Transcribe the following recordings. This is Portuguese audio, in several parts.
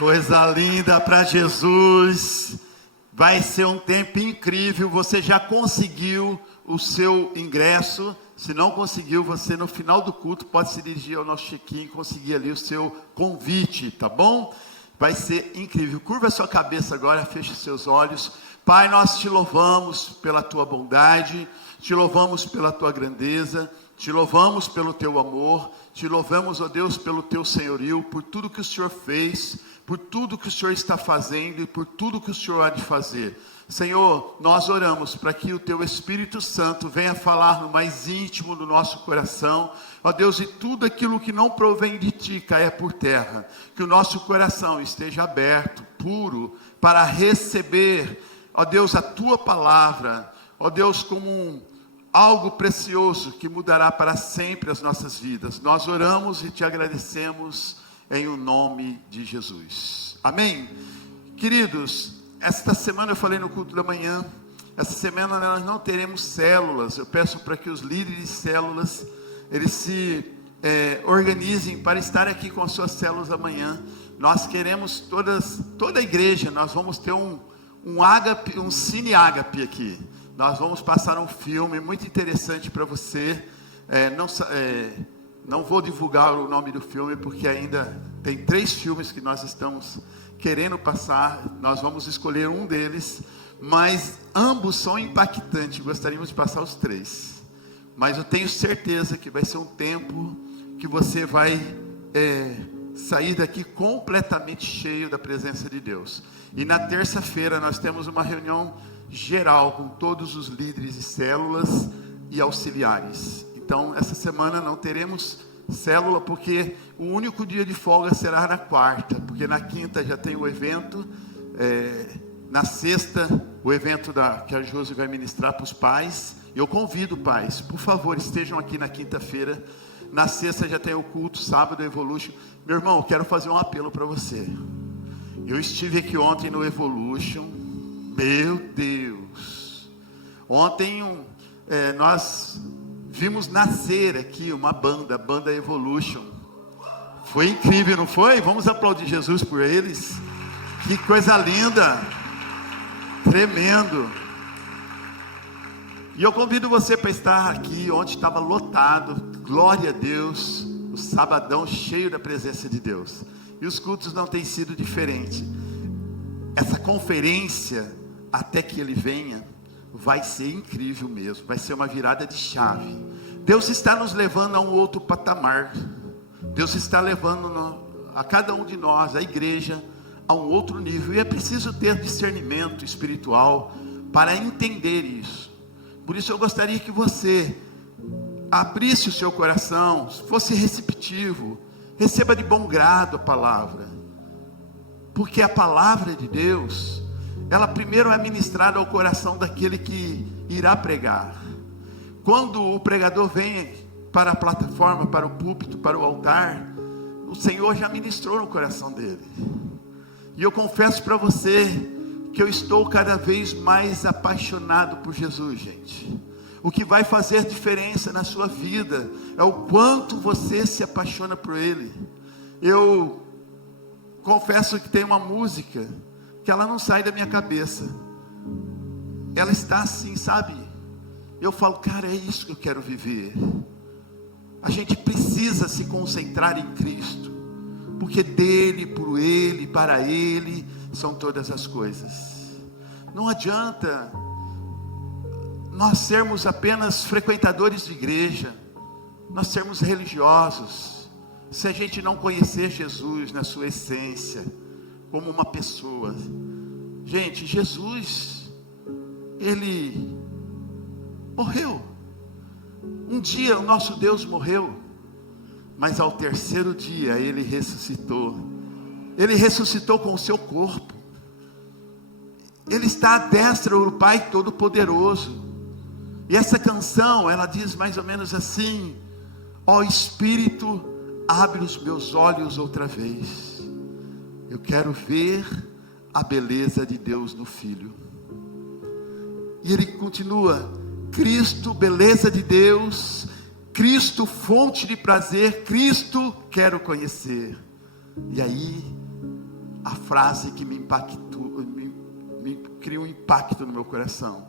Coisa linda para Jesus. Vai ser um tempo incrível. Você já conseguiu o seu ingresso? Se não conseguiu, você no final do culto pode se dirigir ao nosso check-in e conseguir ali o seu convite, tá bom? Vai ser incrível. Curva a sua cabeça agora, feche seus olhos. Pai, nós te louvamos pela tua bondade, te louvamos pela tua grandeza, te louvamos pelo teu amor, te louvamos, ó Deus, pelo teu senhorio, por tudo que o Senhor fez, por tudo que o Senhor está fazendo e por tudo que o Senhor há de fazer. Senhor, nós oramos para que o teu Espírito Santo venha falar no mais íntimo do nosso coração, ó Deus, e tudo aquilo que não provém de ti caia por terra, que o nosso coração esteja aberto, puro, para receber, ó Deus, a tua palavra, ó Deus, como algo precioso que mudará para sempre as nossas vidas. Nós oramos e te agradecemos em o nome de Jesus. Amém? Queridos, esta semana eu falei no culto da manhã, essa semana nós não teremos células. Eu peço para que os líderes de células, eles se organizem para estar aqui com as suas células amanhã. Nós queremos toda a igreja, nós vamos ter um cine ágape aqui. Nós vamos passar um filme muito interessante para você. Não vou divulgar o nome do filme, porque ainda tem 3 filmes que nós estamos querendo passar. Nós vamos escolher um deles, mas ambos são impactantes. Gostaríamos de passar os 3. Mas eu tenho certeza que vai ser um tempo que você vai sair daqui completamente cheio da presença de Deus. E na terça-feira nós temos uma reunião geral com todos os líderes de células e auxiliares. Então essa semana não teremos célula, porque o único dia de folga será na quarta, porque na quinta já tem o evento, na sexta o evento que a Josi vai ministrar para os pais. Eu convido pais, por favor, estejam aqui na quinta-feira. Na sexta já tem o culto, sábado Evolution. Meu irmão, eu quero fazer um apelo para você. Eu estive aqui ontem no Evolution. Meu Deus, ontem nós vimos nascer aqui uma banda, a banda Evolution. Foi incrível, não foi? Vamos aplaudir Jesus por eles. Que coisa linda, tremendo. E eu convido você para estar aqui. Ontem estava lotado, glória a Deus, o sabadão cheio da presença de Deus. E os cultos não têm sido diferentes. Essa conferência, até que ele venha, vai ser incrível mesmo, vai ser uma virada de chave. Deus está nos levando a um outro patamar. Deus está levando a cada um de nós, a igreja, a um outro nível. E é preciso ter discernimento espiritual para entender isso. Por isso eu gostaria que você abrisse o seu coração, fosse receptivo, receba de bom grado a palavra. Porque a palavra de Deus, ela primeiro é ministrada ao coração daquele que irá pregar. Quando o pregador vem para a plataforma, para o púlpito, para o altar, o Senhor já ministrou no coração dele. E eu confesso para você que eu estou cada vez mais apaixonado por Jesus, gente. O que vai fazer diferença na sua vida é o quanto você se apaixona por Ele. Eu confesso que tem uma música que ela não sai da minha cabeça. Ela está assim, sabe? Eu falo, cara, é isso que eu quero viver. A gente precisa se concentrar em Cristo, porque dele, por Ele, para Ele são todas as coisas. Não adianta nós sermos apenas frequentadores de igreja, nós sermos religiosos, se a gente não conhecer Jesus na sua essência, como uma pessoa. Gente, Jesus, Ele morreu. Um dia o nosso Deus morreu, mas ao terceiro dia Ele ressuscitou. Ele ressuscitou com o seu corpo. Ele está à destra do Pai Todo-Poderoso. E essa canção, ela diz mais ou menos assim: ó Espírito, abre os meus olhos outra vez. Eu quero ver a beleza de Deus no Filho. E ele continua: Cristo, beleza de Deus, Cristo, fonte de prazer, Cristo, quero conhecer. E aí, a frase que me impactou, me criou um impacto no meu coração.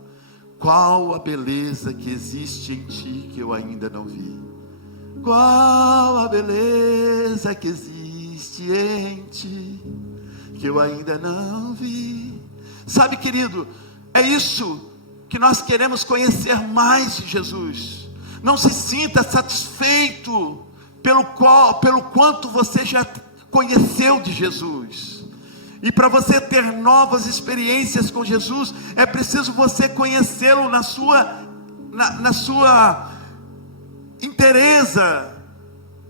Qual a beleza que existe em ti que eu ainda não vi? Qual a beleza que existe em ti que eu ainda não vi? Sabe, querido, é isso que nós queremos conhecer mais de Jesus. Não se sinta satisfeito pelo quanto você já conheceu de Jesus. E para você ter novas experiências com Jesus, é preciso você conhecê-lo na sua inteireza,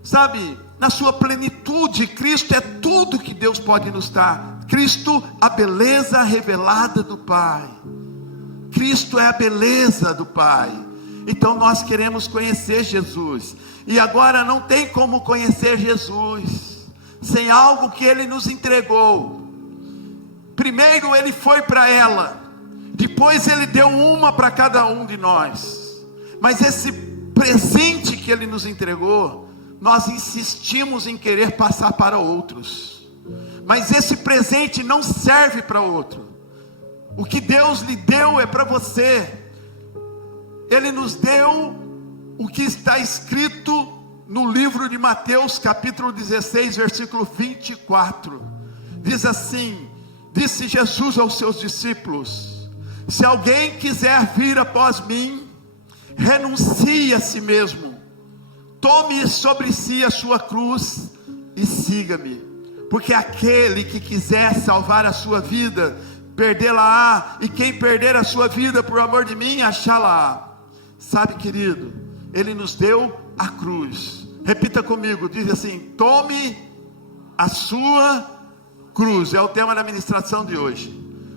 sabe? Na sua plenitude. Cristo é tudo que Deus pode nos dar. Cristo, a beleza revelada do Pai. Cristo é a beleza do Pai. Então nós queremos conhecer Jesus. E agora não tem como conhecer Jesus sem algo que Ele nos entregou. Primeiro Ele foi para ela, depois Ele deu uma para cada um de nós. Mas esse presente que Ele nos entregou, nós insistimos em querer passar para outros. Mas esse presente não serve para outro. O que Deus lhe deu é para você. Ele nos deu o que está escrito no livro de Mateus, capítulo 16, versículo 24. Diz assim: disse Jesus aos seus discípulos: se alguém quiser vir após mim, renuncie a si mesmo, tome sobre si a sua cruz e siga-me. Porque aquele que quiser salvar a sua vida, perdê-la-á, e quem perder a sua vida por amor de mim, achá-la-á. Sabe, querido, Ele nos deu a cruz. Repita comigo, diz assim: tome a sua cruz. É o tema da ministração de hoje.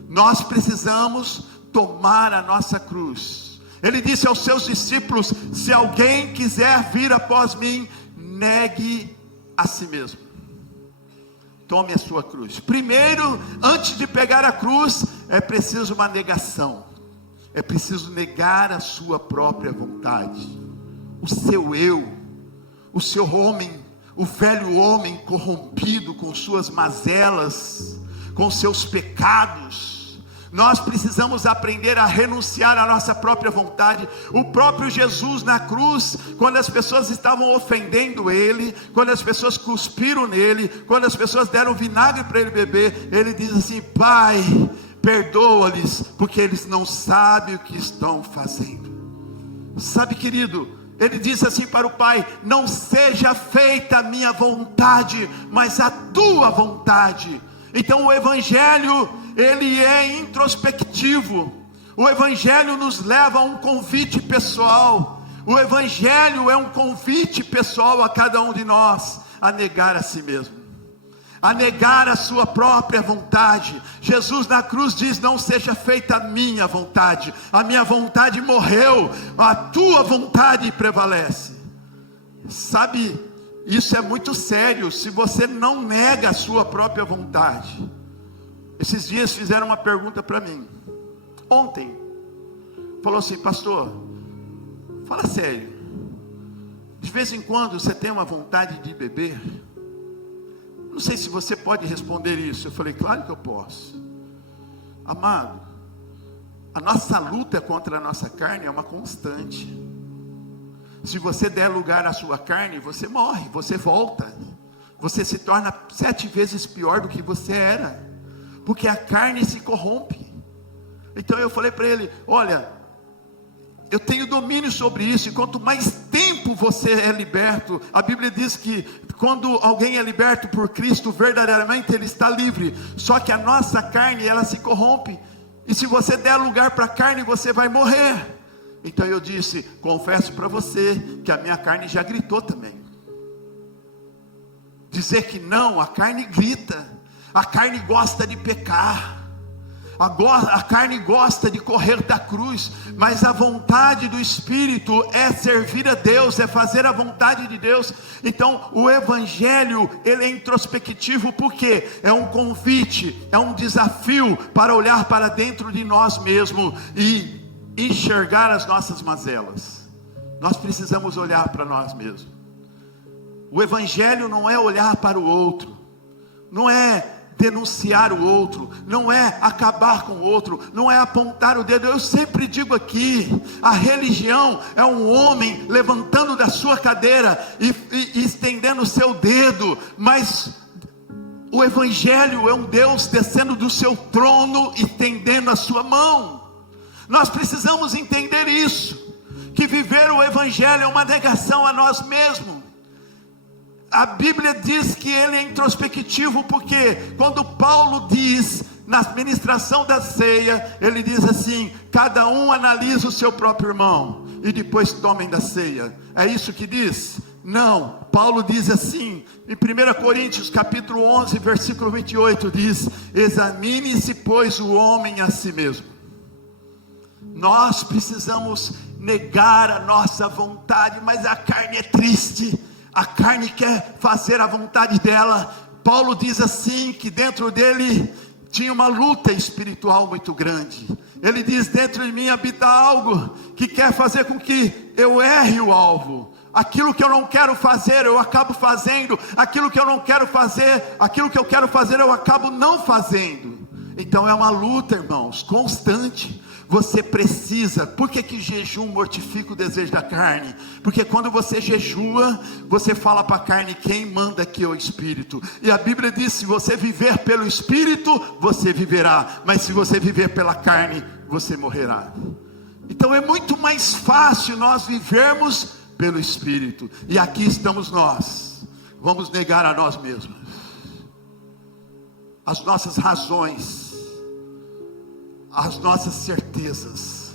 Nós precisamos tomar a nossa cruz. Ele disse aos seus discípulos: se alguém quiser vir após mim, negue a si mesmo. Tome a sua cruz. Primeiro, antes de pegar a cruz, é preciso uma negação. É preciso negar a sua própria vontade, o seu eu, o seu homem, o velho homem corrompido com suas mazelas, com seus pecados. Nós precisamos aprender a renunciar à nossa própria vontade. O próprio Jesus na cruz, quando as pessoas estavam ofendendo Ele, quando as pessoas cuspiram nele, quando as pessoas deram vinagre para Ele beber, Ele diz assim: Pai, perdoa-lhes, porque eles não sabem o que estão fazendo. Sabe, querido, Ele disse assim para o Pai: não seja feita a minha vontade, mas a tua vontade. Então o Evangelho, ele é introspectivo. O Evangelho nos leva a um convite pessoal. O Evangelho é um convite pessoal a cada um de nós, a negar a si mesmo, a negar a sua própria vontade. Jesus na cruz diz: não seja feita a minha vontade morreu, a tua vontade prevalece. Sabe, isso é muito sério, se você não nega a sua própria vontade. Esses dias fizeram uma pergunta para mim, ontem, falou assim: pastor, fala sério, de vez em quando você tem uma vontade de beber? Não sei se você pode responder isso. Eu falei: claro que eu posso. Amado, a nossa luta contra a nossa carne é uma constante. Se você der lugar à sua carne, você morre, você volta, você se torna 7 vezes pior do que você era, porque a carne se corrompe. Então eu falei para ele: olha, eu tenho domínio sobre isso, e quanto mais tempo você é liberto, a Bíblia diz que quando alguém é liberto por Cristo, verdadeiramente ele está livre. Só que a nossa carne, ela se corrompe, e se você der lugar para a carne, você vai morrer. Então eu disse: confesso para você que a minha carne já gritou também. Dizer que não, a carne grita, a carne gosta de pecar, a carne gosta de correr da cruz, mas a vontade do Espírito é servir a Deus, é fazer a vontade de Deus. Então o Evangelho, ele é introspectivo, porque é um convite, é um desafio para olhar para dentro de nós mesmos e enxergar as nossas mazelas. Nós precisamos olhar para nós mesmos. O Evangelho não é olhar para o outro, não é denunciar o outro, não é acabar com o outro, não é apontar o dedo. Eu sempre digo aqui, a religião é um homem levantando da sua cadeira e estendendo o seu dedo, mas o Evangelho é um Deus descendo do seu trono e estendendo a sua mão. Nós precisamos entender isso, que viver o Evangelho é uma negação a nós mesmos. A Bíblia diz que ele é introspectivo, porque quando Paulo diz, na ministração da ceia, ele diz assim: cada um analisa o seu próprio irmão, e depois tomem da ceia. É isso que diz? Não, Paulo diz assim, em 1 Coríntios capítulo 11, versículo 28, diz: examine-se, pois, o homem a si mesmo. Nós precisamos negar a nossa vontade, mas a carne é triste, a carne quer fazer a vontade dela. Paulo diz assim, que dentro dele tinha uma luta espiritual muito grande. Ele diz: dentro de mim habita algo que quer fazer com que eu erre o alvo. Aquilo que eu não quero fazer, eu acabo fazendo. Aquilo que eu não quero fazer, aquilo que eu quero fazer, eu acabo não fazendo. Então é uma luta, irmãos, constante. Você precisa. Por que jejum mortifica o desejo da carne? Porque quando você jejua, você fala para a carne: quem manda aqui é o Espírito. E a Bíblia diz: se você viver pelo Espírito, você viverá. Mas se você viver pela carne, você morrerá. Então é muito mais fácil nós vivermos pelo Espírito. E aqui estamos nós. Vamos negar a nós mesmos, as nossas razões, as nossas certezas,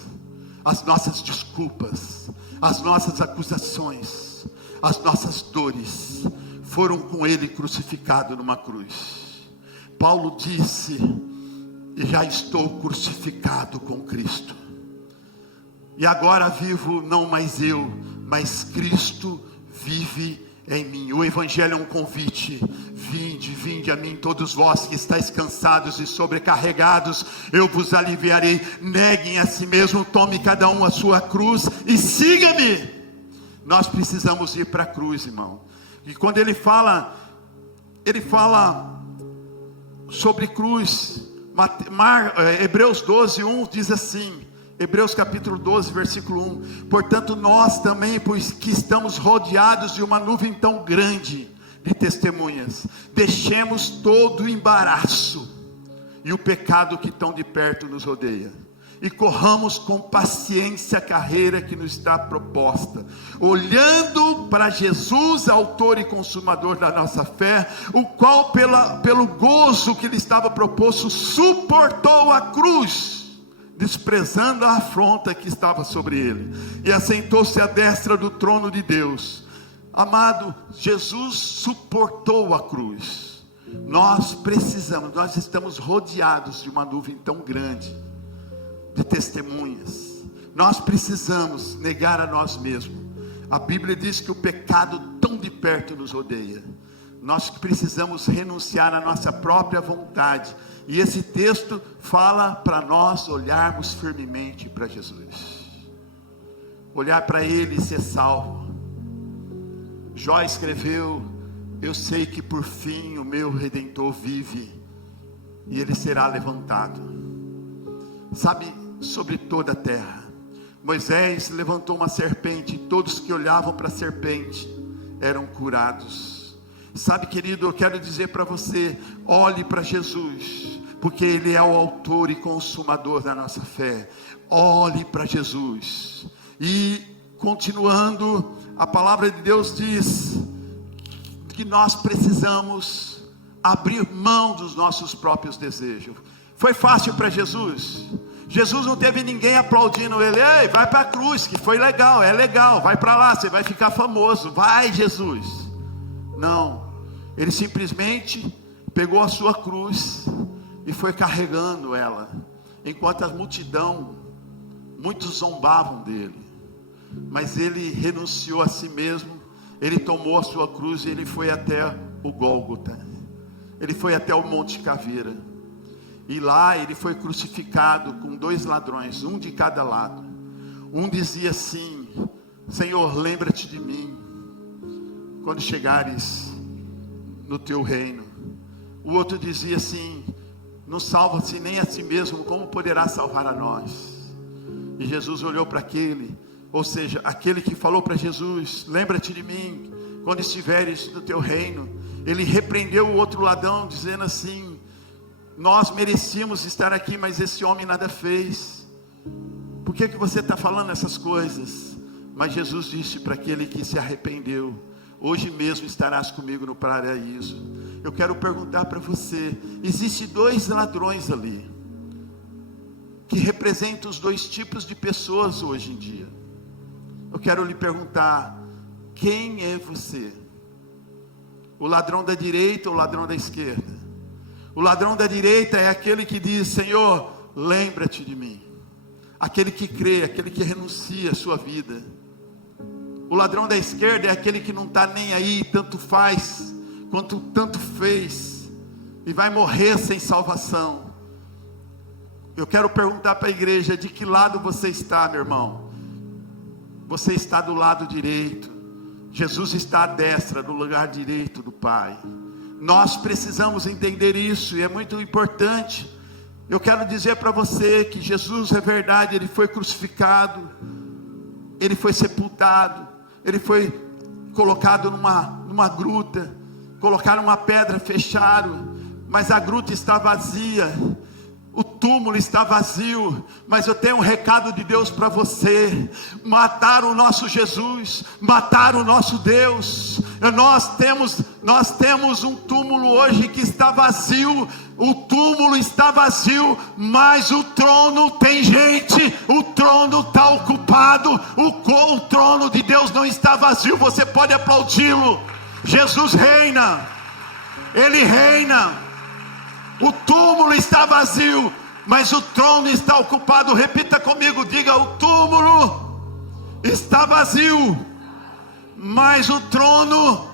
as nossas desculpas, as nossas acusações, as nossas dores, foram com ele crucificado numa cruz. Paulo disse: já estou crucificado com Cristo, e agora vivo não mais eu, mas Cristo vive em mim. O Evangelho é um convite: vinde, vinde a mim todos vós que estáis cansados e sobrecarregados, eu vos aliviarei. Neguem a si mesmo, tome cada um a sua cruz e siga-me. Nós precisamos ir para a cruz, irmão. E quando ele fala sobre cruz, Hebreus 12, 1 diz assim, Hebreus capítulo 12, versículo 1: portanto nós também, pois que estamos rodeados de uma nuvem tão grande de testemunhas, deixemos todo o embaraço e o pecado que tão de perto nos rodeia, e corramos com paciência a carreira que nos está proposta, olhando para Jesus, autor e consumador da nossa fé, o qual pelo gozo que lhe estava proposto, suportou a cruz, desprezando a afronta que estava sobre ele, e assentou-se à destra do trono de Deus. Amado, Jesus suportou a cruz. Nós estamos rodeados de uma nuvem tão grande de testemunhas. Nós precisamos negar a nós mesmos. A Bíblia diz que o pecado tão de perto nos rodeia. Nós precisamos renunciar à nossa própria vontade. E esse texto fala para nós olharmos firmemente para Jesus, olhar para Ele e ser salvo. Jó escreveu: eu sei que por fim o meu Redentor vive, e Ele será levantado, sabe, sobre toda a terra. Moisés levantou uma serpente, e todos que olhavam para a serpente eram curados. Sabe, querido, eu quero dizer para você: olhe para Jesus, porque Ele é o autor e consumador da nossa fé. Olhe para Jesus. E continuando, a palavra de Deus diz que nós precisamos abrir mão dos nossos próprios desejos. Foi fácil para Jesus? Jesus não teve ninguém aplaudindo ele: ei, vai para a cruz, que foi legal, é legal, vai para lá, você vai ficar famoso, vai Jesus. Não, ele simplesmente pegou a sua cruz e foi carregando ela, enquanto a multidão, muitos zombavam dele, mas ele renunciou a si mesmo. Ele tomou a sua cruz e ele foi até o Gólgota, ele foi até o Monte Caveira, e lá ele foi crucificado com 2 ladrões, um de cada lado. Um dizia assim: Senhor, lembra-te de mim quando chegares no teu reino. O outro dizia assim: não salva-se nem a si mesmo, como poderá salvar a nós? E Jesus olhou para aquele, ou seja, aquele que falou para Jesus: lembra-te de mim quando estiveres no teu reino. Ele repreendeu o outro ladrão, dizendo assim: nós merecíamos estar aqui, mas esse homem nada fez. Por que você está falando essas coisas? Mas Jesus disse para aquele que se arrependeu: hoje mesmo estarás comigo no paraíso. Eu quero perguntar para você: existem dois ladrões ali, que representam os dois tipos de pessoas hoje em dia. Eu quero lhe perguntar: quem é você? O ladrão da direita ou o ladrão da esquerda? O ladrão da direita é aquele que diz: Senhor, lembra-te de mim. Aquele que crê, aquele que renuncia a sua vida. O ladrão da esquerda é aquele que não está nem aí, tanto faz, quanto tanto fez, e vai morrer sem salvação. Eu quero perguntar para a igreja: de que lado você está, meu irmão? Você está do lado direito. Jesus está à destra, no lugar direito do Pai. Nós precisamos entender isso, e é muito importante. Eu quero dizer para você que Jesus é verdade. Ele foi crucificado, Ele foi sepultado, Ele foi colocado numa gruta, colocaram uma pedra, fecharam, mas a gruta está vazia, o túmulo está vazio. Mas eu tenho um recado de Deus para você: mataram o nosso Jesus, mataram o nosso Deus. Nós temos um túmulo hoje que está vazio. O túmulo está vazio, mas o trono tem gente. O trono está ocupado. O trono de Deus não está vazio. Você pode aplaudi-lo. Jesus reina, Ele reina. O túmulo está vazio, mas o trono está ocupado. Repita comigo, diga: o túmulo está vazio, mas o trono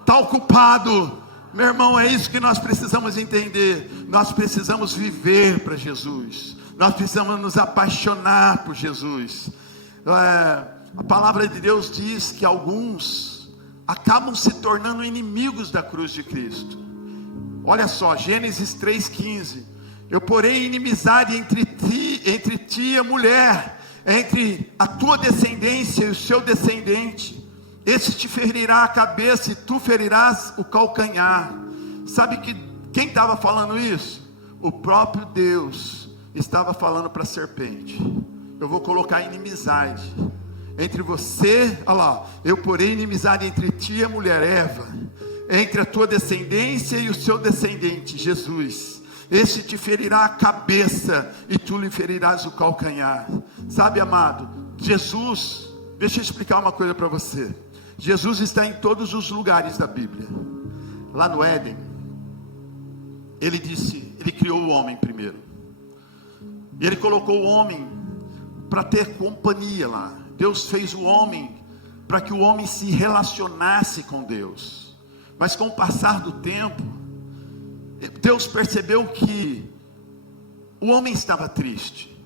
está ocupado. Meu irmão, é isso que nós precisamos entender. Nós precisamos viver para Jesus. Nós precisamos nos apaixonar por Jesus. A palavra de Deus diz que alguns acabam se tornando inimigos da cruz de Cristo. Olha só, Gênesis 3,15: eu porei inimizade entre ti e a mulher, entre a tua descendência e o seu descendente. Esse te ferirá a cabeça e tu ferirás o calcanhar. Sabe quem estava falando isso? O próprio Deus estava falando para a serpente: eu vou colocar inimizade entre você. Olha lá, eu porei inimizade entre ti e a mulher, Eva, entre a tua descendência e o seu descendente, Jesus. Esse te ferirá a cabeça e tu lhe ferirás o calcanhar. Sabe, amado, Jesus, deixa eu explicar uma coisa para você. Jesus está em todos os lugares da Bíblia. Lá no Éden, Ele criou o homem primeiro, e Ele colocou o homem para ter companhia lá. Deus fez o homem para que o homem se relacionasse com Deus. Mas com o passar do tempo, Deus percebeu que o homem estava triste,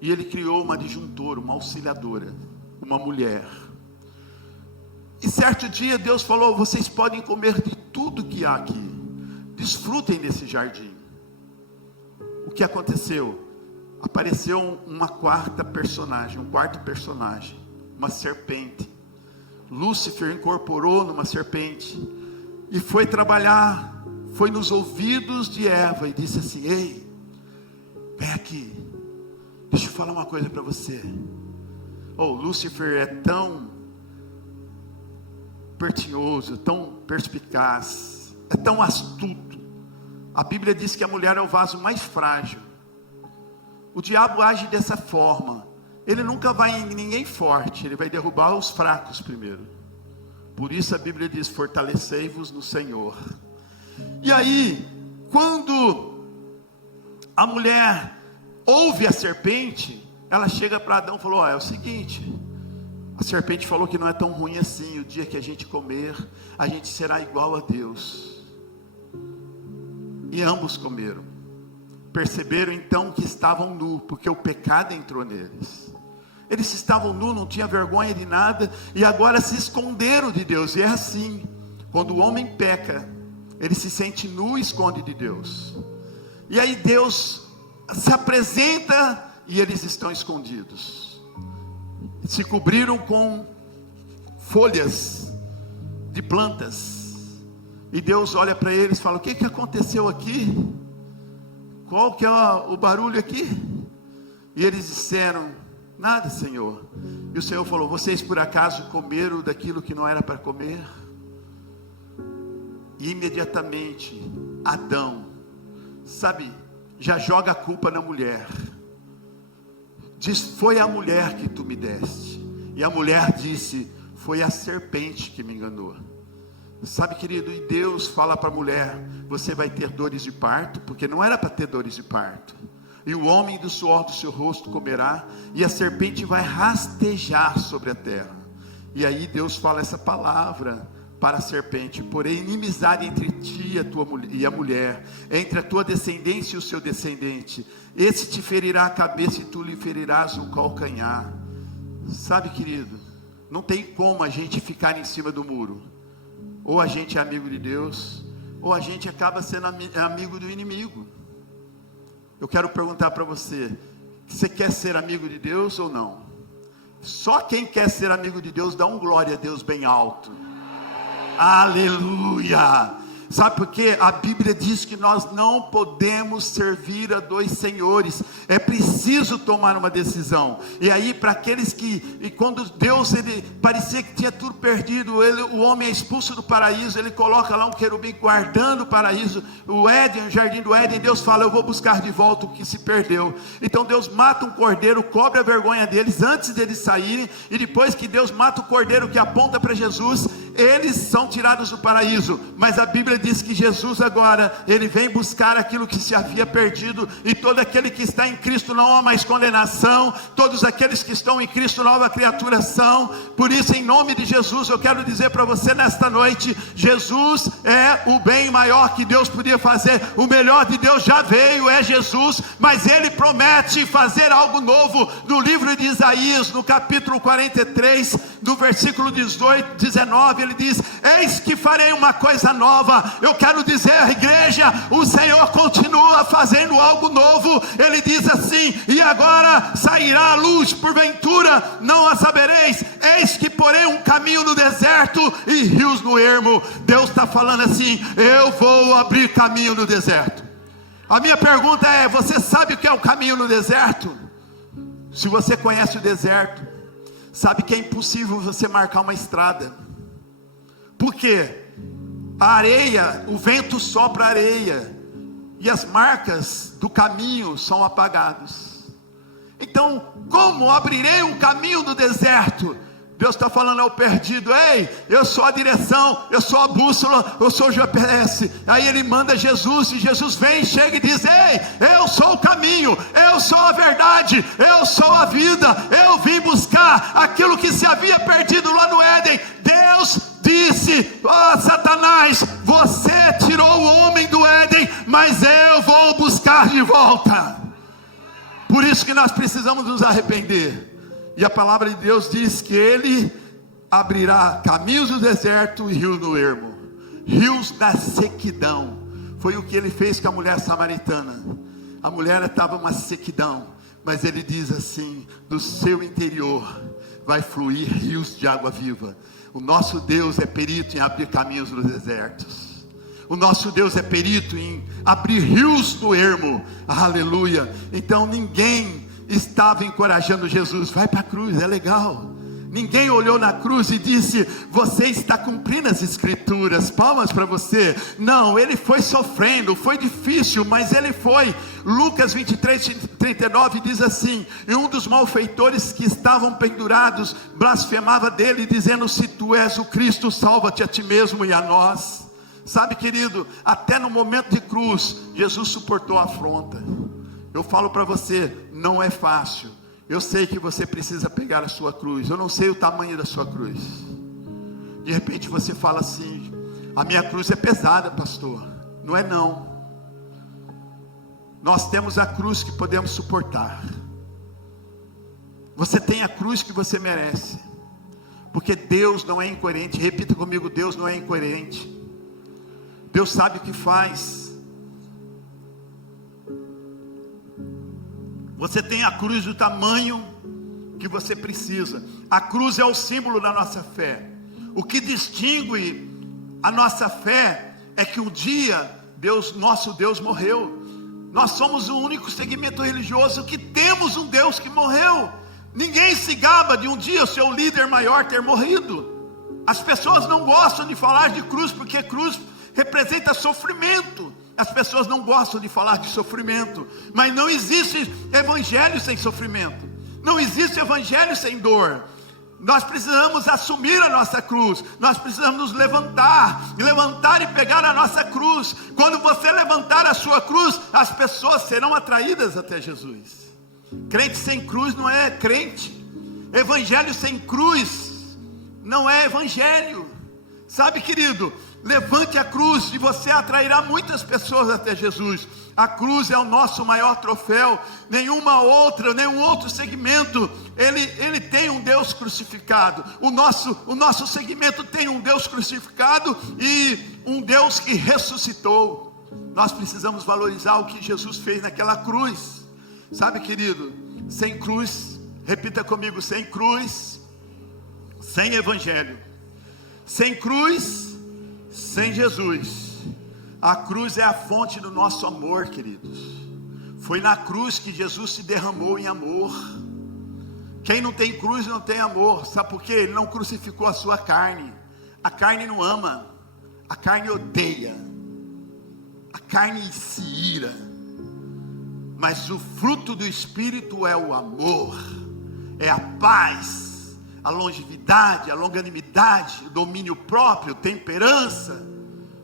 e Ele criou uma adjuntora, uma auxiliadora, uma mulher. E certo dia Deus falou: vocês podem comer de tudo que há aqui, desfrutem desse jardim. O que aconteceu? Apareceu uma quarta personagem, um quarto personagem, uma serpente. Lúcifer incorporou numa serpente e foi trabalhar, foi nos ouvidos de Eva e disse assim: ei, vem aqui, deixa eu falar uma coisa para você. Lúcifer é tão pertinhoso, tão perspicaz, é tão astuto. A Bíblia diz que a mulher é o vaso mais frágil. O diabo age dessa forma. Ele nunca vai em ninguém forte, ele vai derrubar os fracos primeiro. Por isso a Bíblia diz: fortalecei-vos no Senhor. E aí, quando a mulher ouve a serpente, ela chega para Adão e falou: é o seguinte, a serpente falou que não é tão ruim assim. O dia que a gente comer, a gente será igual a Deus. E ambos comeram. Perceberam então que estavam nus, porque o pecado entrou neles. Eles estavam nus, não tinham vergonha de nada, e agora se esconderam de Deus. E é assim, quando o homem peca, Ele se sente nu e esconde de Deus. E aí Deus se apresenta e eles estão escondidos. Se cobriram com folhas de plantas. E Deus olha para eles e fala: o que aconteceu aqui? Qual que é o barulho aqui? E eles disseram: nada, Senhor. E o Senhor falou: vocês por acaso comeram daquilo que não era para comer? E imediatamente Adão, sabe, já joga a culpa na mulher. Diz: foi a mulher que tu me deste. E a mulher disse: foi a serpente que me enganou. Sabe, querido, e Deus fala para a mulher: você vai ter dores de parto, porque não era para ter dores de parto. E o homem do suor do seu rosto comerá, e a serpente vai rastejar sobre a terra. E aí Deus fala essa palavra para a serpente: porém inimizade entre ti e a mulher, entre a tua descendência e o seu descendente. Esse te ferirá a cabeça e tu lhe ferirás o calcanhar. Sabe, querido, não tem como a gente ficar em cima do muro. Ou a gente é amigo de Deus, ou a gente acaba sendo amigo do inimigo. Eu quero perguntar para você: você quer ser amigo de Deus ou não? Só quem quer ser amigo de Deus dá um glória a Deus bem alto. Aleluia! Sabe por quê? A Bíblia diz que nós não podemos servir a dois senhores. É preciso tomar uma decisão. E aí, para aqueles e quando Deus, ele parecia que tinha tudo perdido, o homem é expulso do paraíso, ele coloca lá um querubim guardando o paraíso, o jardim do Éden. Deus fala: eu vou buscar de volta o que se perdeu. Então Deus mata um cordeiro, cobre a vergonha deles antes deles saírem, e depois que Deus mata o cordeiro que aponta para Jesus, eles são tirados do paraíso. Mas a Bíblia diz que Jesus agora, ele vem buscar aquilo que se havia perdido, e todo aquele que está em Cristo não há mais condenação. Todos aqueles que estão em Cristo, nova criatura são. Por isso, em nome de Jesus, eu quero dizer para você nesta noite: Jesus é o bem maior que Deus podia fazer. O melhor de Deus já veio, é Jesus, mas Ele promete fazer algo novo. No livro de Isaías, no capítulo 43, do versículo 18, 19, ele diz: eis que farei uma coisa nova. Eu quero dizer à igreja: o Senhor continua fazendo algo novo. Ele diz assim: e agora sairá a luz, porventura não a sabereis. Eis que porei um caminho no deserto e rios no ermo. Deus está falando assim: eu vou abrir caminho no deserto. A minha pergunta é: você sabe o que é o caminho no deserto? Se você conhece o deserto, sabe que é impossível você marcar uma estrada. Por quê? A areia, o vento sopra a areia, e as marcas do caminho são apagadas. Então, como abrirei um caminho no deserto? Deus está falando ao perdido: ei, eu sou a direção, eu sou a bússola, eu sou o GPS. Aí ele manda Jesus, e Jesus vem, chega e diz: ei, eu sou o caminho, eu sou a verdade, eu sou a vida. Eu vim buscar aquilo que se havia perdido lá no Éden. Deus disse: Satanás, você tirou o homem do Éden, mas eu vou buscar de volta. Por isso que nós precisamos nos arrepender. E a palavra de Deus diz que Ele abrirá caminhos no deserto e rios no ermo, rios da sequidão. Foi o que Ele fez com a mulher samaritana. A mulher estava uma sequidão, mas Ele diz assim: do seu interior vai fluir rios de água viva. O nosso Deus é perito em abrir caminhos nos desertos. O nosso Deus é perito em abrir rios no ermo. Aleluia. Então ninguém estava encorajando Jesus: vai para a cruz, é legal. Ninguém olhou na cruz e disse: você está cumprindo as escrituras, palmas para você. Não, ele foi sofrendo, foi difícil, mas ele foi. Lucas 23:39 diz assim: e um dos malfeitores que estavam pendurados blasfemava dele, dizendo: se tu és o Cristo, salva-te a ti mesmo e a nós. Sabe, querido, até no momento de cruz, Jesus suportou a afronta. Eu falo para você, não é fácil. Eu sei que você precisa pegar a sua cruz. Eu não sei o tamanho da sua cruz. De repente você fala assim: a minha cruz é pesada, pastor. Não é não. Nós temos a cruz que podemos suportar. Você tem a cruz que você merece. Porque Deus não é incoerente. Repita comigo: Deus não é incoerente. Deus sabe o que faz. Você tem a cruz do tamanho que você precisa. A cruz é o símbolo da nossa fé. O que distingue a nossa fé é que um dia nosso Deus morreu. Nós somos o único segmento religioso que temos um Deus que morreu. Ninguém se gaba de um dia o seu líder maior ter morrido. As pessoas não gostam de falar de cruz, porque cruz representa sofrimento. As pessoas não gostam de falar de sofrimento, mas não existe evangelho sem sofrimento, não existe evangelho sem dor. Nós precisamos assumir a nossa cruz, nós precisamos nos levantar e pegar a nossa cruz. Quando você levantar a sua cruz, as pessoas serão atraídas até Jesus. Crente sem cruz não é crente. Evangelho sem cruz não é evangelho. Sabe, querido, levante a cruz e você atrairá muitas pessoas até Jesus. A cruz é o nosso maior troféu. Nenhum outro segmento ele tem um Deus crucificado. O nosso segmento tem um Deus crucificado e um Deus que ressuscitou. Nós precisamos valorizar o que Jesus fez naquela cruz. Sabe, querido, sem cruz, repita comigo, sem cruz, sem evangelho. Sem cruz, sem Jesus. A cruz é a fonte do nosso amor, queridos. Foi na cruz que Jesus se derramou em amor. Quem não tem cruz não tem amor. Sabe por quê? Ele não crucificou a sua carne. A carne não ama, a carne odeia, a carne se ira. Mas o fruto do Espírito é o amor, é a paz, a longevidade, a longanimidade, o domínio próprio, temperança.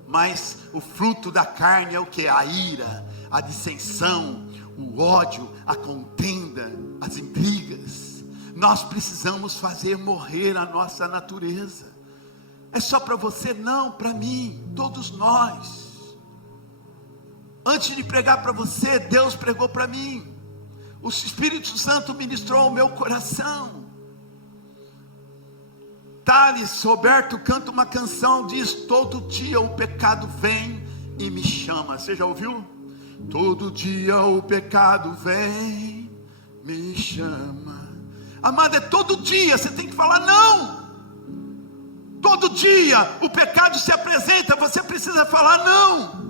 Mas o fruto da carne é o que? A ira, a dissensão, o ódio, a contenda, as intrigas. Nós precisamos fazer morrer a nossa natureza. É só para você? Não, para mim, todos nós. Antes de pregar para você, Deus pregou para mim. O Espírito Santo ministrou ao meu coração. Thales Roberto canta uma canção, diz: todo dia o pecado vem e me chama. Você já ouviu? Todo dia o pecado vem, me chama. Amado, é todo dia, você tem que falar não. Todo dia o pecado se apresenta, você precisa falar não.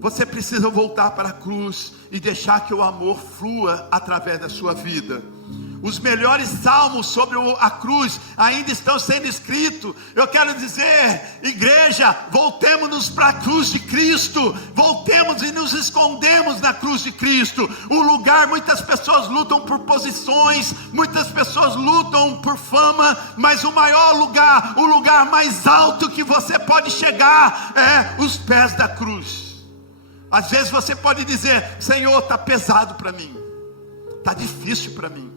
Você precisa voltar para a cruz e deixar que o amor flua através da sua vida. Os melhores salmos sobre a cruz ainda estão sendo escritos. Eu quero dizer, igreja, voltemos-nos para a cruz de Cristo. Voltemos e nos escondemos na cruz de Cristo. O lugar, muitas pessoas lutam por posições, muitas pessoas lutam por fama, mas o maior lugar, o lugar mais alto que você pode chegar é os pés da cruz. Às vezes você pode dizer: Senhor, está pesado para mim, está difícil para mim.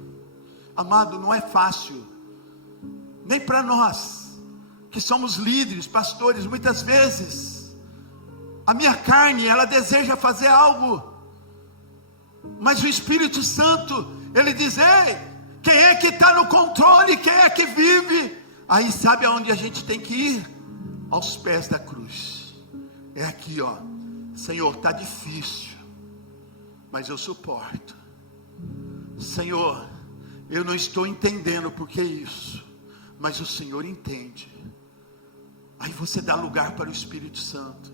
Amado, não é fácil, nem para nós, que somos líderes, pastores. Muitas vezes, a minha carne, ela deseja fazer algo, mas o Espírito Santo, ele diz: ei, quem é que está no controle, quem é que vive? Aí sabe aonde a gente tem que ir? Aos pés da cruz. É aqui, ó. Senhor, está difícil, mas eu suporto. Senhor, eu não estou entendendo por que isso, mas o Senhor entende. Aí você dá lugar para o Espírito Santo,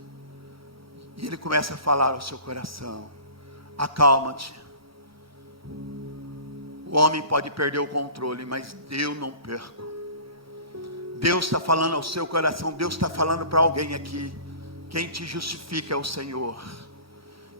e Ele começa a falar ao seu coração: acalma-te. O homem pode perder o controle, mas eu não perco. Deus está falando ao seu coração. Deus está falando para alguém aqui: quem te justifica é o Senhor,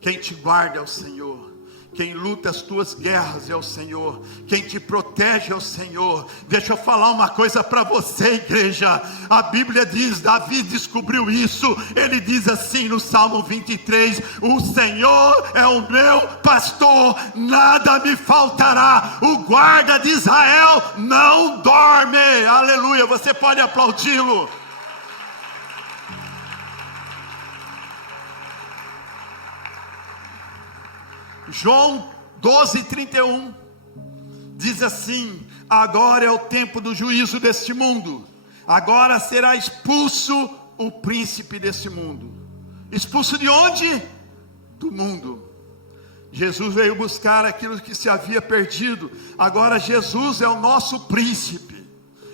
quem te guarda é o Senhor, quem luta as tuas guerras é o Senhor, quem te protege é o Senhor. Deixa eu falar uma coisa para você, igreja. A Bíblia diz, Davi descobriu isso. Ele diz assim no Salmo 23: o Senhor é o meu pastor, nada me faltará. O guarda de Israel não dorme. Aleluia, você pode aplaudi-lo. João 12:31 diz assim: agora é o tempo do juízo deste mundo, agora será expulso o príncipe deste mundo. Expulso de onde? Do mundo. Jesus veio buscar aquilo que se havia perdido. Agora Jesus é o nosso príncipe,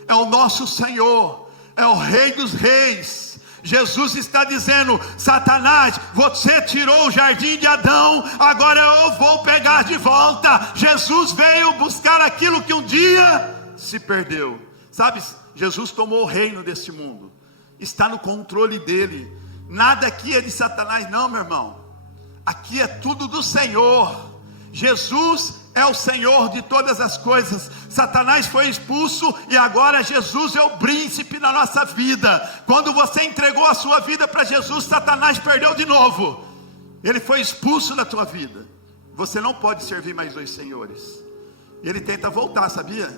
é o nosso Senhor, é o Rei dos Reis. Jesus está dizendo: Satanás, você tirou o jardim de Adão, agora eu vou pegar de volta. Jesus veio buscar aquilo que um dia se perdeu. Sabe, Jesus tomou o reino deste mundo, está no controle dele. Nada aqui é de Satanás não, meu irmão. Aqui é tudo do Senhor. Jesus é o Senhor de todas as coisas. Satanás foi expulso e agora Jesus é o príncipe na nossa vida. Quando você entregou a sua vida para Jesus, Satanás perdeu de novo. Ele foi expulso da tua vida. Você não pode servir mais dois senhores. Ele tenta voltar, sabia?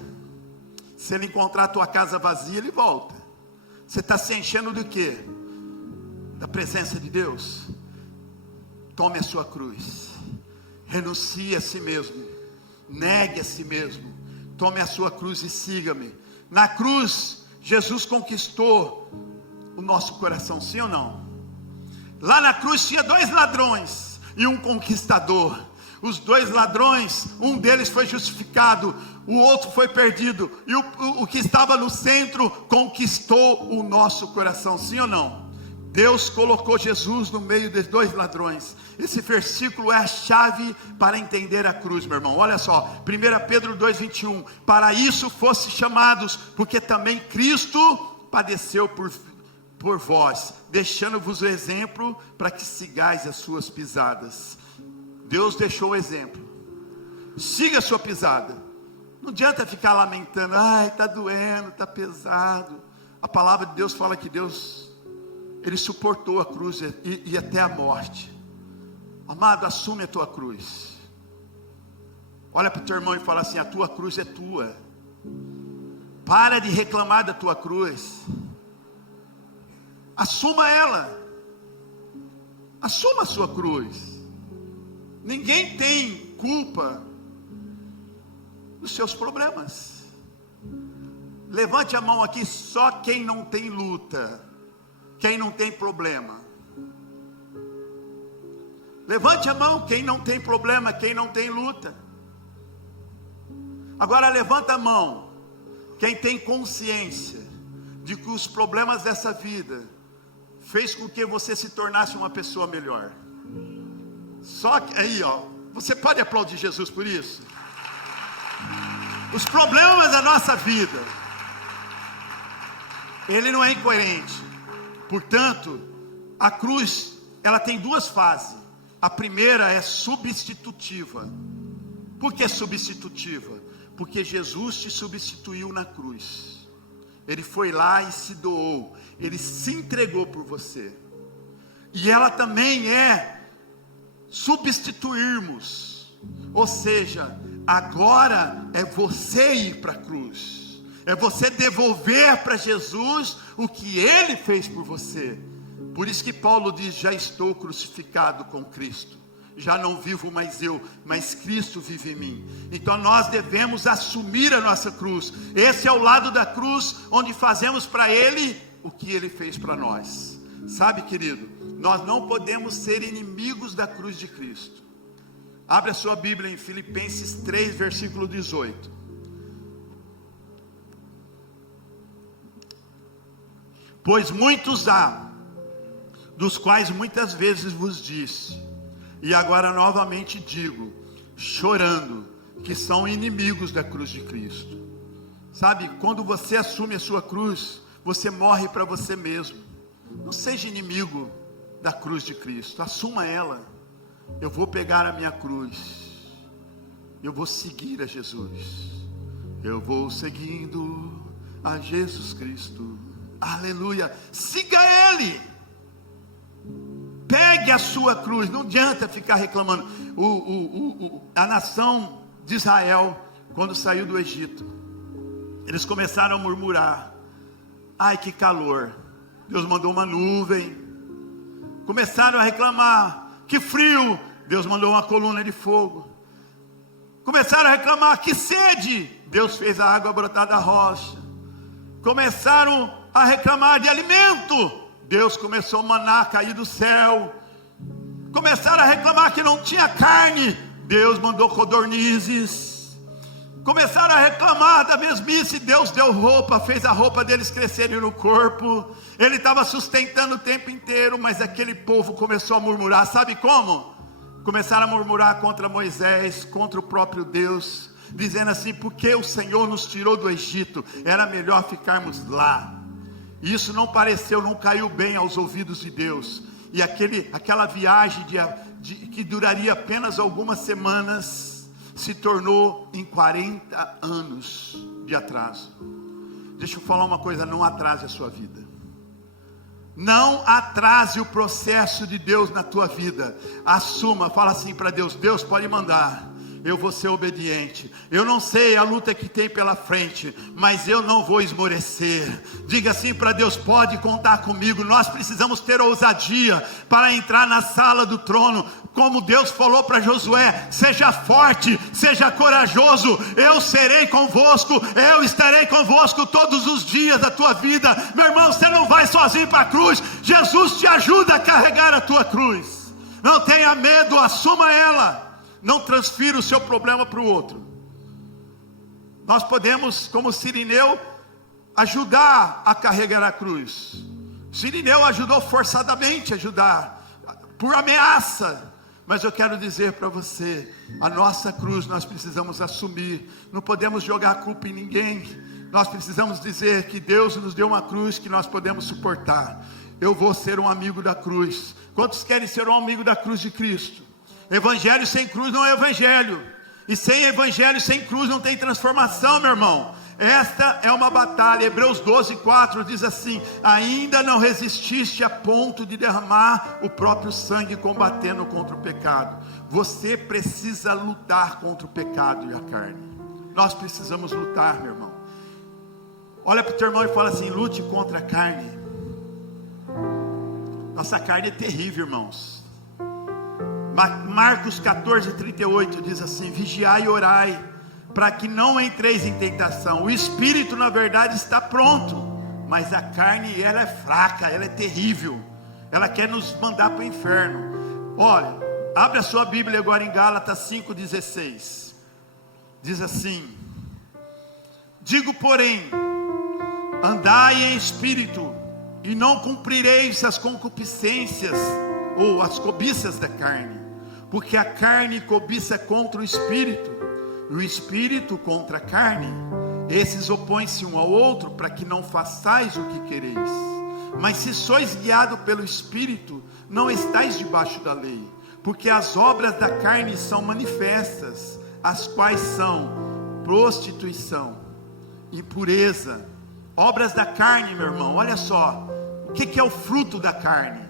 Se ele encontrar a tua casa vazia, ele volta. Você está se enchendo do quê? Da presença de Deus. Tome a sua cruz, renuncie a si mesmo, negue a si mesmo, tome a sua cruz e siga-me. Na cruz, Jesus conquistou o nosso coração, sim ou não? Lá na cruz tinha 2 ladrões e um conquistador. Os 2 ladrões, um deles foi justificado, o outro foi perdido, e o que estava no centro conquistou o nosso coração, sim ou não? Deus colocou Jesus no meio de 2 ladrões. Esse versículo é a chave para entender a cruz, meu irmão. Olha só, 1 Pedro 2,21. Para isso fosse chamados, porque também Cristo padeceu por vós, deixando-vos o exemplo para que sigais as suas pisadas. Deus deixou o exemplo. Siga a sua pisada. Não adianta ficar lamentando: ai, está doendo, está pesado. A palavra de Deus fala que Ele suportou a cruz e até a morte. Amado, assume a tua cruz. Olha para o teu irmão e fala assim: a tua cruz é tua. Para de reclamar da tua cruz. Assuma ela. Assuma a sua cruz. Ninguém tem culpa dos seus problemas. Levante a mão aqui, só quem não tem luta. Quem não tem problema? Levante a mão, quem não tem problema, quem não tem luta. Agora levanta a mão, quem tem consciência de que os problemas dessa vida fez com que você se tornasse uma pessoa melhor. Só que aí, você pode aplaudir Jesus por isso? Os problemas da nossa vida, ele não é incoerente. Portanto, a cruz, ela tem 2 fases. A primeira é substitutiva. Por que substitutiva? Porque Jesus te substituiu na cruz. Ele foi lá e se doou. Ele se entregou por você. E ela também é substituirmos. Ou seja, agora é você ir para a cruz. É você devolver para Jesus o que Ele fez por você. Por isso que Paulo diz: já estou crucificado com Cristo. Já não vivo mais eu, mas Cristo vive em mim. Então nós devemos assumir a nossa cruz. Esse é o lado da cruz onde fazemos para Ele o que Ele fez para nós. Sabe, querido, nós não podemos ser inimigos da cruz de Cristo. Abre a sua Bíblia em Filipenses 3, versículo 18. Pois muitos há, dos quais muitas vezes vos disse, e agora novamente digo, chorando, que são inimigos da cruz de Cristo. Sabe, quando você assume a sua cruz, você morre para você mesmo. Não seja inimigo da cruz de Cristo, assuma ela. Eu vou pegar a minha cruz, eu vou seguir a Jesus, eu vou seguindo a Jesus Cristo, aleluia. Siga Ele, pegue a sua cruz. Não adianta ficar reclamando. A nação de Israel, quando saiu do Egito, eles começaram a murmurar: ai, que calor, Deus mandou uma nuvem. Começaram a reclamar: que frio, Deus mandou uma coluna de fogo. Começaram a reclamar: que sede, Deus fez a água brotar da rocha. Começaram a reclamar de alimento, Deus começou a manar cair do céu. Começaram a reclamar que não tinha carne. Deus mandou codornizes. Começaram a reclamar da mesmice. Deus deu roupa, fez a roupa deles crescerem no corpo. Ele estava sustentando o tempo inteiro, mas aquele povo começou a murmurar. Sabe como? Começaram a murmurar contra Moisés, contra o próprio Deus, dizendo assim: porque o Senhor nos tirou do Egito, era melhor ficarmos lá. E isso não pareceu, não caiu bem aos ouvidos de Deus. E aquela viagem que duraria apenas algumas semanas, se tornou em 40 anos de atraso. Deixa eu falar uma coisa: não atrase a sua vida. Não atrase o processo de Deus na tua vida. Assuma, fala assim para Deus: Deus, pode mandar, eu vou ser obediente. Eu não sei a luta que tem pela frente, mas eu não vou esmorecer. Diga assim para Deus: pode contar comigo. Nós precisamos ter ousadia para entrar na sala do trono, como Deus falou para Josué: seja forte, seja corajoso, eu serei convosco, eu estarei convosco todos os dias da tua vida. Meu irmão, você não vai sozinho para a cruz, Jesus te ajuda a carregar a tua cruz. Não tenha medo, assuma ela. Não transfira o seu problema para o outro. Nós podemos, como Cirineu, ajudar a carregar a cruz. Cirineu ajudou forçadamente, ajudar, por ameaça. Mas eu quero dizer para você, a nossa cruz nós precisamos assumir. Não podemos jogar a culpa em ninguém. Nós precisamos dizer que Deus nos deu uma cruz que nós podemos suportar. Eu vou ser um amigo da cruz. Quantos querem ser um amigo da cruz de Cristo? Evangelho sem cruz não é evangelho. E sem evangelho, sem cruz, não tem transformação, meu irmão. Esta é uma batalha. Hebreus 12:4 diz assim: ainda não resististe a ponto de derramar o próprio sangue combatendo contra o pecado. Você precisa lutar contra o pecado e a carne. Nós precisamos lutar, meu irmão. Olha para o teu irmão e fala assim: lute contra a carne. Nossa carne é terrível, irmãos. Marcos 14:38 diz assim: vigiai e orai, para que não entreis em tentação. O espírito na verdade está pronto, mas a carne, ela é fraca, ela é terrível. Ela quer nos mandar para o inferno. Olha, abre a sua Bíblia agora em Gálatas 5:16. Diz assim: digo porém, andai em espírito, e não cumprireis as concupiscências ou as cobiças da carne. Porque a carne cobiça contra o espírito, e o espírito contra a carne. Esses opõem-se um ao outro, para que não façais o que quereis. Mas se sois guiados pelo espírito, não estáis debaixo da lei. Porque as obras da carne são manifestas, as quais são prostituição, impureza. Obras da carne, meu irmão, olha só. O que é o fruto da carne?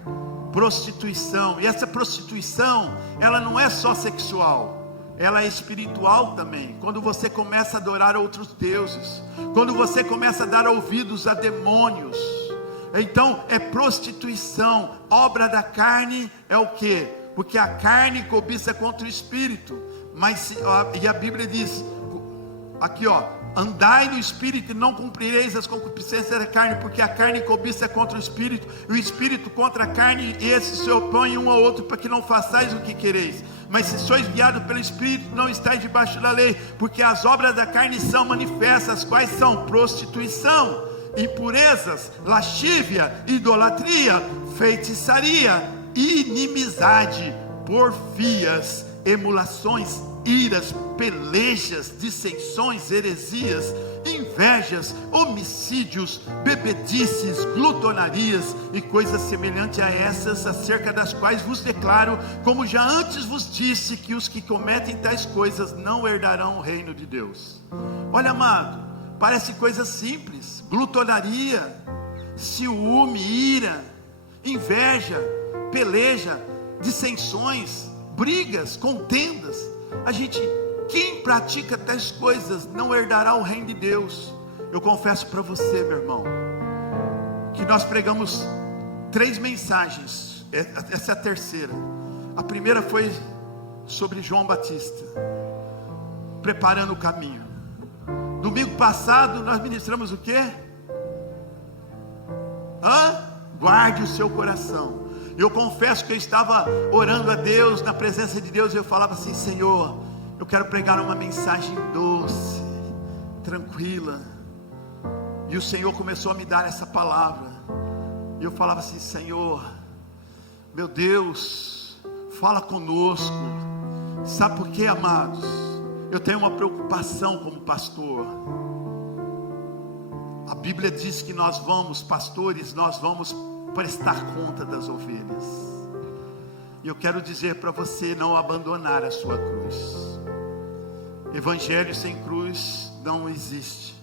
Prostituição. E essa prostituição, ela não é só sexual, ela é espiritual também. Quando você começa a adorar outros deuses, quando você começa a dar ouvidos a demônios, então é prostituição. Obra da carne é o que? Porque a carne cobiça contra o espírito. E a Bíblia diz aqui, andai no espírito e não cumprireis as concupiscências da carne, porque a carne cobiça contra o espírito, e o espírito contra a carne, e esses se opõem um ao outro, para que não façais o que quereis. Mas se sois guiados pelo espírito, não estáis debaixo da lei. Porque as obras da carne são manifestas, quais são? Prostituição, impurezas, lascívia, idolatria, feitiçaria, inimizade, porfias, emulações, iras, pelejas, dissensões, heresias, invejas, homicídios, bebedices, glutonarias e coisas semelhantes a essas, acerca das quais vos declaro, como já antes vos disse, que os que cometem tais coisas não herdarão o reino de Deus. Olha, amado, parece coisa simples: glutonaria, ciúme, ira, inveja, peleja, dissensões, brigas, contendas. Quem pratica tais coisas não herdará o reino de Deus. Eu confesso para você, meu irmão, que nós pregamos 3 mensagens, essa é a terceira. A primeira foi sobre João Batista, preparando o caminho. Domingo passado nós ministramos o quê? Guarde o seu coração. Eu confesso que eu estava orando a Deus, na presença de Deus, e eu falava assim: Senhor, eu quero pregar uma mensagem doce, tranquila. E o Senhor começou a me dar essa palavra. E eu falava assim: Senhor, meu Deus, fala conosco. Sabe por quê, amados? Eu tenho uma preocupação como pastor. A Bíblia diz que nós vamos, pastores, nós vamos prestar conta das ovelhas. E eu quero dizer para você não abandonar a sua cruz. Evangelho sem cruz não existe.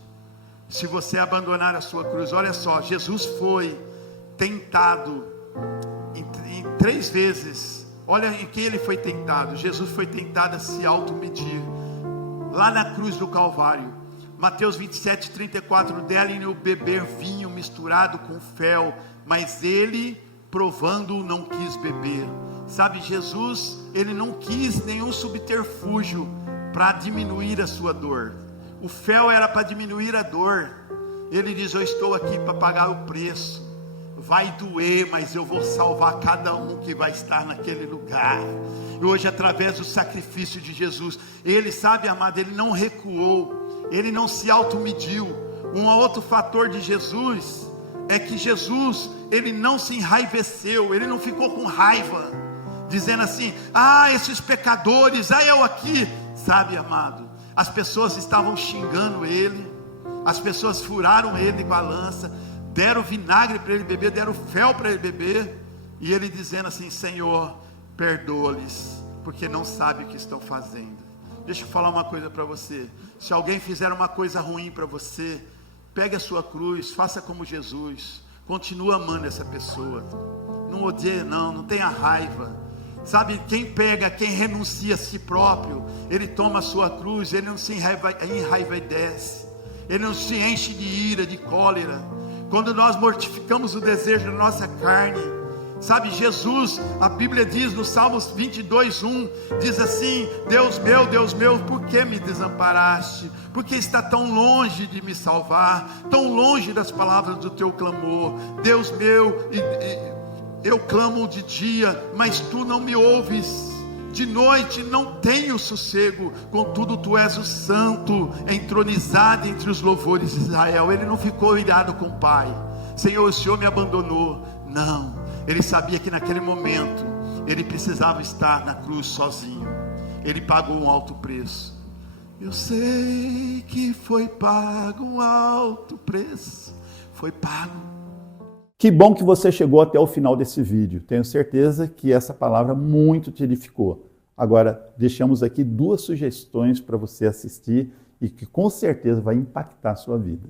Se você abandonar a sua cruz, olha só, Jesus foi tentado em 3 vezes. Olha em que ele foi tentado. Jesus foi tentado a se automedir lá na cruz do Calvário. Mateus 27, 34, deram-lhe beber vinho misturado com fel, mas ele, provando, não quis beber. Sabe, Jesus, ele não quis nenhum subterfúgio para diminuir a sua dor. O fel era para diminuir a dor. Ele diz: eu estou aqui para pagar o preço. Vai doer, mas eu vou salvar cada um que vai estar naquele lugar. E hoje, através do sacrifício de Jesus, ele, sabe, amado, ele não recuou, ele não se automediu. Um outro fator de Jesus é que Jesus, ele não se enraiveceu, ele não ficou com raiva, dizendo assim: ah, esses pecadores, ah, eu aqui. Sabe, amado, as pessoas estavam xingando ele, as pessoas furaram ele com a lança, deram vinagre para ele beber, deram fel para ele beber, e ele dizendo assim: Senhor, perdoa-lhes, porque não sabe o que estão fazendo. Deixa eu falar uma coisa para você. Se alguém fizer uma coisa ruim para você, pegue a sua cruz, faça como Jesus, continua amando essa pessoa, não odeie não tenha raiva. Sabe, quem pega, quem renuncia a si próprio, ele toma a sua cruz, ele não se enraivece, ele não se enche de ira, de cólera. Quando nós mortificamos o desejo da nossa carne, sabe, Jesus, a Bíblia diz no Salmos 22:1, diz assim: Deus meu, por que me desamparaste? Por que está tão longe de me salvar, tão longe das palavras do teu clamor? Deus meu, eu clamo de dia, mas tu não me ouves. De noite não tenho sossego, contudo tu és o santo, entronizado entre os louvores de Israel. Ele não ficou irado com o Pai: Senhor, o Senhor me abandonou. Não, ele sabia que naquele momento ele precisava estar na cruz sozinho. Ele pagou um alto preço. Eu sei que foi pago um alto preço, foi pago. Que bom que você chegou até o final desse vídeo. Tenho certeza que essa palavra muito te edificou. Agora, deixamos aqui 2 sugestões para você assistir e que com certeza vai impactar a sua vida.